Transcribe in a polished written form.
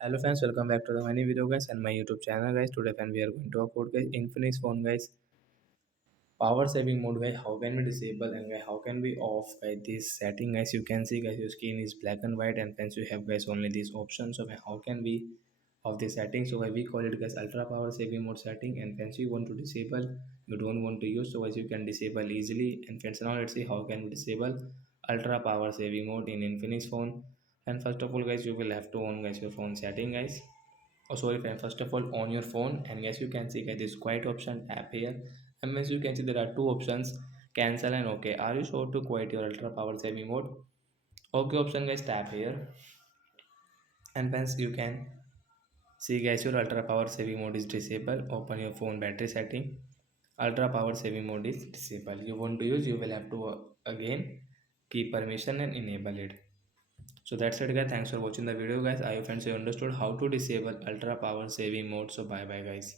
Hello friends, welcome back to the many video guys and my YouTube channel guys. Today friend we are going to talk about guys Infinix phone guys power saving mode guys. How can we disable and guys how can we off guys this setting guys? You can see guys your screen is black and white and friends you have guys only these options. So guys, how can we off the setting? So guys we call it guys ultra power saving mode setting and friends you want to disable, you don't want to use, so guys you can disable easily. And friends now let's see how can we disable ultra power saving mode in Infinix phone. And first of all guys you will have to on guys your phone setting guys. Oh sorry fam, first of all on your phone, and guys you can see guys this quiet option tap here, and as you can see there are two options, cancel and okay. Are you sure to quit your ultra power saving mode? Okay option guys, tap here, and once you can see guys your ultra power saving mode is disabled. Open your phone battery setting, ultra power saving mode is disabled. You want to use, you will have to again keep permission and enable it. So that's it guys, thanks for watching the video guys. I hope friends you understood how to disable ultra power saving mode. So bye bye guys.